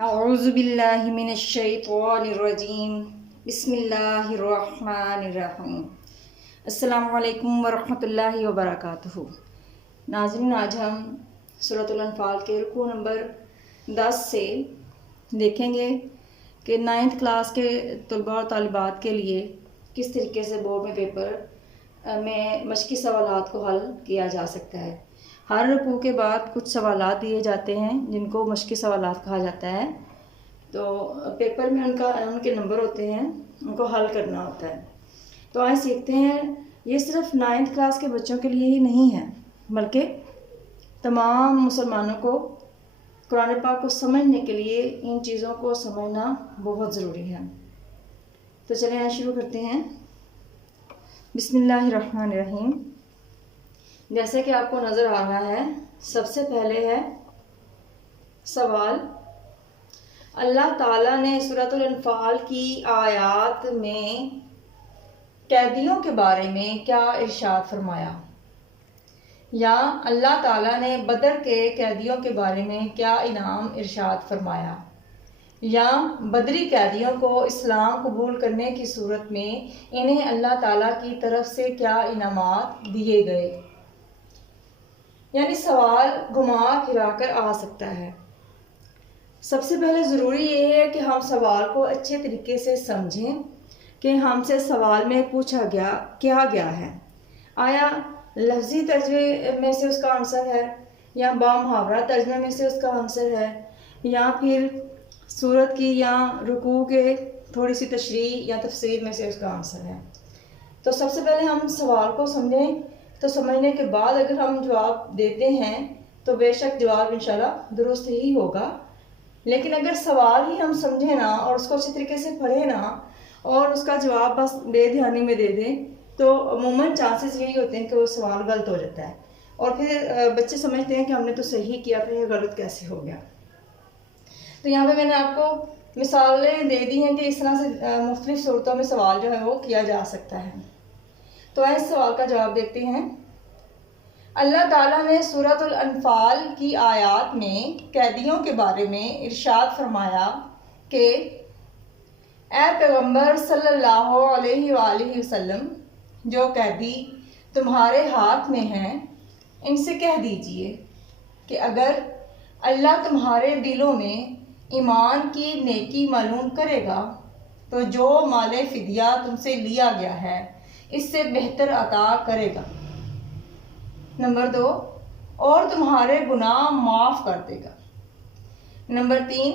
اعوذ باللہ من الشیطان الرجیم بسم اللہ الرحمن الرحیم۔ السلام علیکم ورحمۃ اللہ وبرکاتہ۔ ناظرین، آج ہم سورۃ الانفال کے رکوع نمبر 10 سے دیکھیں گے کہ 9th کلاس کے طلباء اور طالبات کے لیے کس طریقے سے بورڈ میں پیپر میں مشقی سوالات کو حل کیا جا سکتا ہے۔ ہر رکوع کے بعد کچھ سوالات دیے جاتے ہیں جن کو مشقی سوالات کہا جاتا ہے، تو پیپر میں ان کے نمبر ہوتے ہیں، ان کو حل کرنا ہوتا ہے۔ تو آئے سیکھتے ہیں۔ یہ صرف 9th کلاس کے بچوں کے لیے ہی نہیں ہے، بلکہ تمام مسلمانوں کو قرآن پاک کو سمجھنے کے لیے ان چیزوں کو سمجھنا بہت ضروری ہے۔ تو چلیں شروع کرتے ہیں۔ بسم اللہ الرحمن الرحیم۔ جیسے کہ آپ کو نظر آ رہا ہے، سب سے پہلے ہے سوال۔ اللہ تعالیٰ نے سورۃ الانفال کی آیات میں قیدیوں کے بارے میں کیا ارشاد فرمایا؟ یا اللہ تعالیٰ نے بدر کے قیدیوں کے بارے میں کیا انعام ارشاد فرمایا؟ یا بدری قیدیوں کو اسلام قبول کرنے کی صورت میں انہیں اللہ تعالیٰ کی طرف سے کیا انعامات دیے گئے؟ یعنی سوال گھما پھرا کر آ سکتا ہے۔ سب سے پہلے ضروری یہ ہے کہ ہم سوال کو اچھے طریقے سے سمجھیں کہ ہم سے سوال میں پوچھا گیا ہے۔ آیا لفظی ترجمے میں سے اس کا آنسر ہے، یا بامحاورہ ترجمے میں سے اس کا آنسر ہے، یا پھر سورت کی یا رکوع کے تھوڑی سی تشریح یا تفسیر میں سے اس کا آنسر ہے۔ تو سب سے پہلے ہم سوال کو سمجھیں، تو سمجھنے کے بعد اگر ہم جواب دیتے ہیں تو بے شک جواب انشاءاللہ درست ہی ہوگا۔ لیکن اگر سوال ہی ہم سمجھیں نا اور اس کو اچھی طریقے سے پڑھیں نا اور اس کا جواب بس بے دھیانی میں دے دیں، تو عموماً چانسز یہی ہوتے ہیں کہ وہ سوال غلط ہو جاتا ہے، اور پھر بچے سمجھتے ہیں کہ ہم نے تو صحیح کیا، پھر یہ غلط کیسے ہو گیا۔ تو یہاں پہ میں نے آپ کو مثالیں دے دی ہیں کہ اس طرح سے مختلف صورتوں میں سوال جو ہے وہ کیا جا سکتا ہے۔ تو اس سوال کا جواب دیکھتے ہیں۔ اللہ تعالیٰ نے سورۃ الانفال کی آیات میں قیدیوں کے بارے میں ارشاد فرمایا کہ اے پیغمبر صلی اللہ علیہ وآلہ وسلم، جو قیدی تمہارے ہاتھ میں ہیں ان سے کہہ دیجئے کہ اگر اللہ تمہارے دلوں میں ایمان کی نیکی معلوم کرے گا تو جو مال فدیہ تم سے لیا گیا ہے اس سے بہتر عطا کرے گا۔ نمبر 2، اور تمہارے گناہ معاف کر دے گا۔ نمبر 3،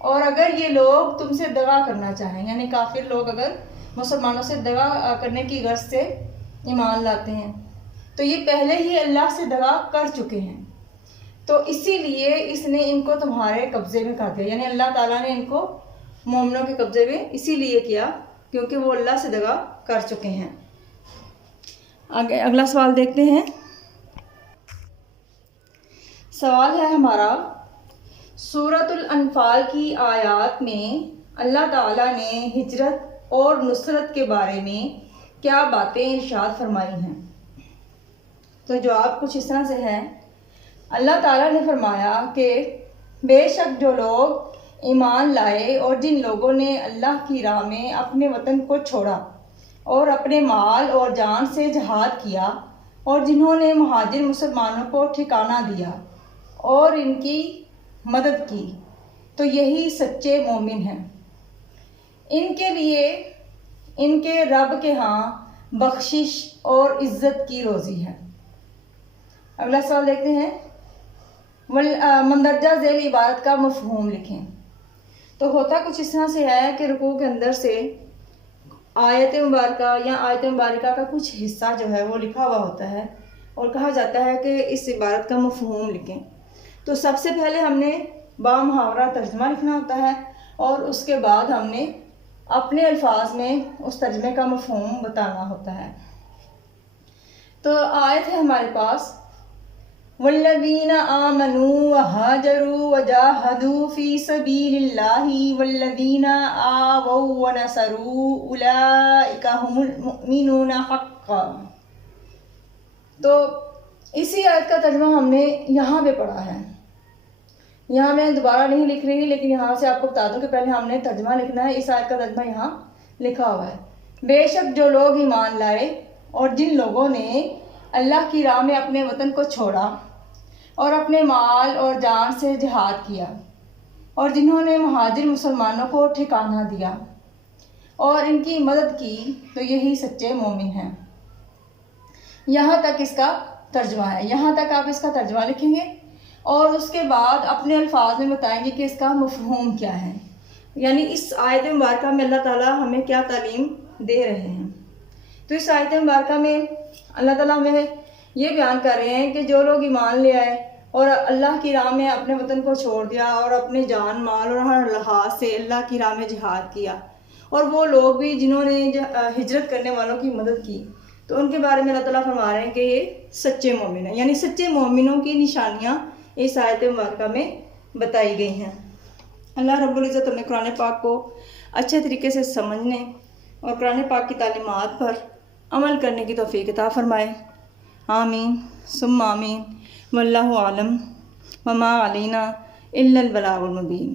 اور اگر یہ لوگ تم سے دغا کرنا چاہیں، یعنی کافر لوگ اگر مسلمانوں سے دغا کرنے کی غرض سے ایمان لاتے ہیں تو یہ پہلے ہی اللہ سے دغا کر چکے ہیں، تو اسی لیے اس نے ان کو تمہارے قبضے میں کر دیا۔ یعنی اللہ تعالیٰ نے ان کو مومنوں کے قبضے میں اسی لیے کیا کیونکہ وہ اللہ سے دغا کر چکے ہیں۔ آگے اگلا سوال دیکھتے ہیں۔ سوال ہے ہمارا، سورۃ الانفال کی آیات میں اللہ تعالیٰ نے ہجرت اور نصرت کے بارے میں کیا باتیں ارشاد فرمائی ہیں؟ تو جواب کچھ اس طرح سے ہے۔ اللہ تعالیٰ نے فرمایا کہ بے شک جو لوگ ایمان لائے اور جن لوگوں نے اللہ کی راہ میں اپنے وطن کو چھوڑا اور اپنے مال اور جان سے جہاد کیا، اور جنہوں نے مہاجر مسلمانوں کو ٹھکانہ دیا اور ان کی مدد کی، تو یہی سچے مومن ہیں۔ ان کے لیے ان کے رب کے ہاں بخشش اور عزت کی روزی ہے۔ اگلا سوال دیکھتے ہیں۔ مندرجہ ذیل عبارت کا مفہوم لکھیں۔ تو ہوتا کچھ اس طرح سے ہے کہ رکوع کے اندر سے آیت مبارکہ یا آیت مبارکہ کا کچھ حصہ جو ہے وہ لکھا ہوا ہوتا ہے اور کہا جاتا ہے کہ اس عبارت کا مفہوم لکھیں۔ تو سب سے پہلے ہم نے بامحاورہ ترجمہ لکھنا ہوتا ہے اور اس کے بعد ہم نے اپنے الفاظ میں اس ترجمے کا مفہوم بتانا ہوتا ہے۔ تو آیت ہے ہمارے پاس، والذین آمنوا وہاجروا وجاہدوا فی سبیل اللہ والذین آووا ونصروا اولئک ھم المؤمنون حقا۔ تو اسی آیت کا ترجمہ ہم نے یہاں پہ پڑھا ہے۔ یہاں میں دوبارہ نہیں لکھ رہی، لیکن یہاں سے آپ کو بتا دوں کہ پہلے ہم نے ترجمہ لکھنا ہے۔ اس آیت کا ترجمہ یہاں لکھا ہوا ہے، بے شک جو لوگ ایمان لائے اور جن لوگوں نے اللہ کی راہ میں اپنے وطن کو چھوڑا اور اپنے مال اور جان سے جہاد کیا، اور جنہوں نے مہاجر مسلمانوں کو ٹھکانہ دیا اور ان کی مدد کی، تو یہی سچے مومن ہیں۔ یہاں تک اس کا ترجمہ ہے۔ یہاں تک آپ اس کا ترجمہ لکھیں گے اور اس کے بعد اپنے الفاظ میں بتائیں گے کہ اس کا مفہوم کیا ہے، یعنی اس آیت مبارکہ میں اللہ تعالیٰ ہمیں کیا تعلیم دے رہے ہیں۔ تو اس آیت مبارکہ میں اللہ تعالیٰ ہمیں یہ بیان کر رہے ہیں کہ جو لوگ ایمان لے آئے اور اللہ کی راہ میں اپنے وطن کو چھوڑ دیا اور اپنے جان مال اور ہر لحاظ سے اللہ کی راہ میں جہاد کیا، اور وہ لوگ بھی جنہوں نے ہجرت کرنے والوں کی مدد کی، تو ان کے بارے میں اللہ تعالیٰ فرما رہے ہیں کہ یہ سچے مومن ہیں، یعنی سچے مومنوں کی نشانیاں اس آیت مبارکہ میں بتائی گئی ہیں۔ اللہ رب العزت ہمیں قرآن پاک کو اچھے طریقے سے سمجھنے اور قرآن پاک کی تعلیمات پر عمل کرنے کی توفیق عطا فرمائے۔ آمین ثم آمین، واللہ عالم، وما علینا الا البلاغ المبین۔